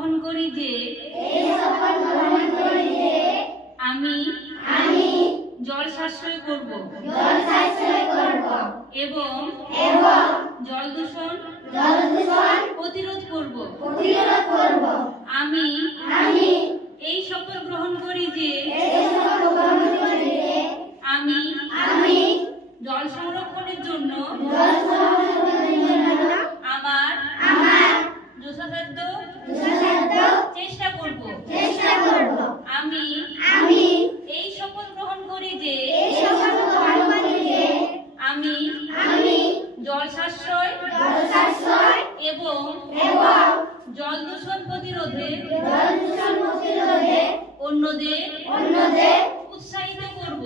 গ্রহণ করি যে আমি জল সাশ্রয় করব এবং জল দূষণ প্রতিরোধ করব। আমি এই শপথ গ্রহণ করি যে আমি জল সংরক্ষণের জন্য আমার যথাসাধ্য চেষ্টা করব। আমি এই শপথ গ্রহণ করি যে আমি জল সাশ্রয় এবং জল দূষণ প্রতিরোধে অন্যদের উৎসাহিত করব।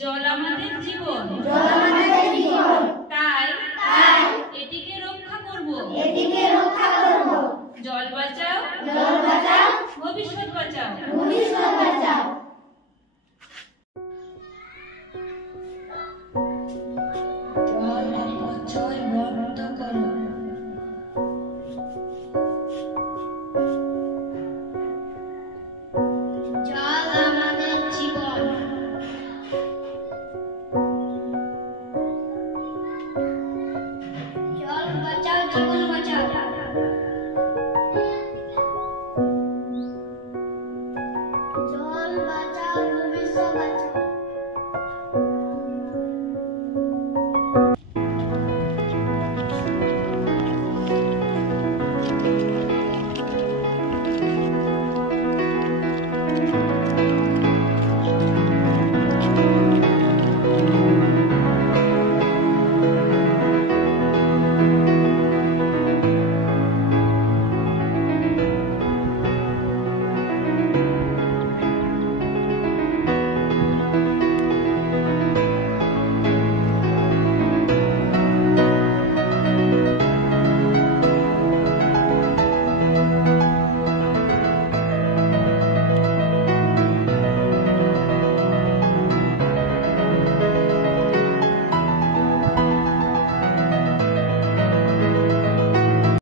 জল আমাদের জীবন, তাই এটিকে রক্ষা করব। জল বাঁচাও, ভবিষ্যৎ বাঁচাও।